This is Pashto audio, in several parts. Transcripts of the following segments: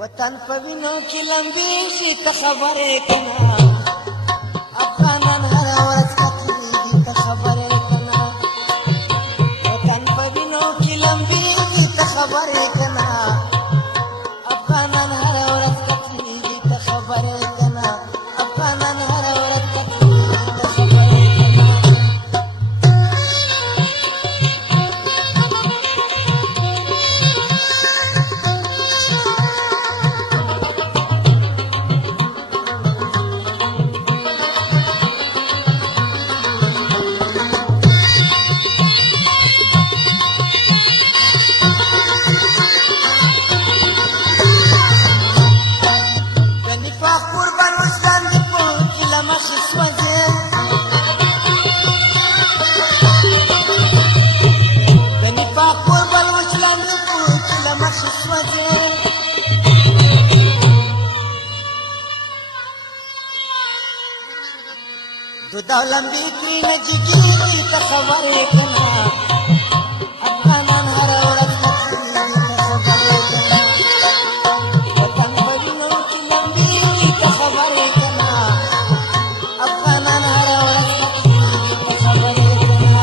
وطن په وینو کې لمبېږي ته خبرې کنه افغانان هره ورځ قتلېږي ته خبرې کنه وطن په وینو کې لمبېږي ته خبرې کنه افغانان هره ورځ قتلېږي ته خبرې کنه افغانان هره ورځ قتلېږي ته خبرې کنه دو لمبی کی نجیگی ته خبرې کنه افغانان هره ورځ قتلېږي ته خبرې کنه وطن په وینو کې لمبېږي ته خبرې کنه افغانان هره ورځ قتلېږي ته خبرې کنه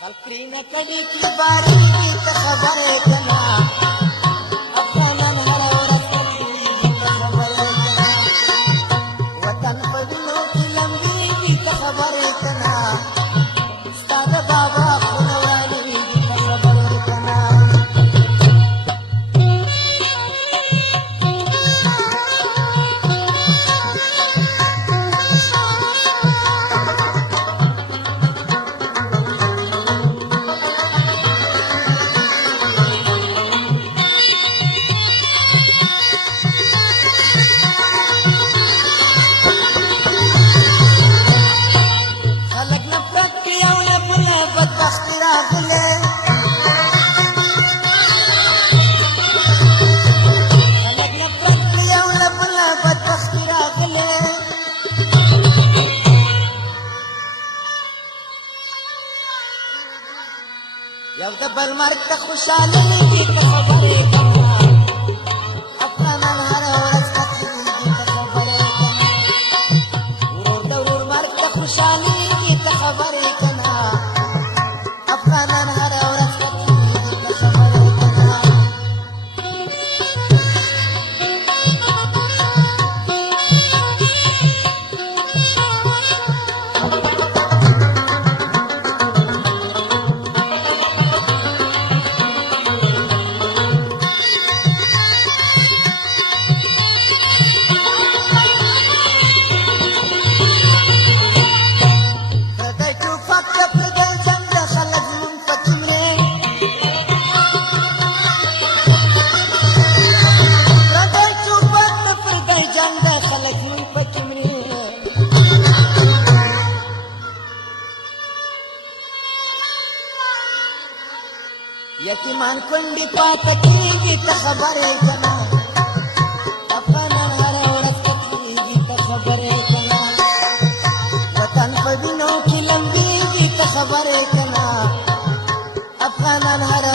خلقرینا کڑی کی باری ته خبرې کنه افغانان هره ورځ قتلېږي ته خبرې کنه وطن په وینو کې لمبېږي ته خبرې کنه ستا د بابا خونه ورانېږي ته خبرې کنه یو د بل مرګ ته خوشحالېږي ته خبرې کنه افغانان هره ورځ قتلېږي ته خبرې کنه ورور د ورور مرګ ته خوشحالېږي ته خبرې کنه افغانان هره ورځ قتلېږي ته خبرې کنه یتیمان کونډې پاته کېږي ته خبرې کنه افغانان هره ورځ قتلېږي ته خبرې کنه وطن په وینو کې لمبېږي ته خبرې کنه افغانان هره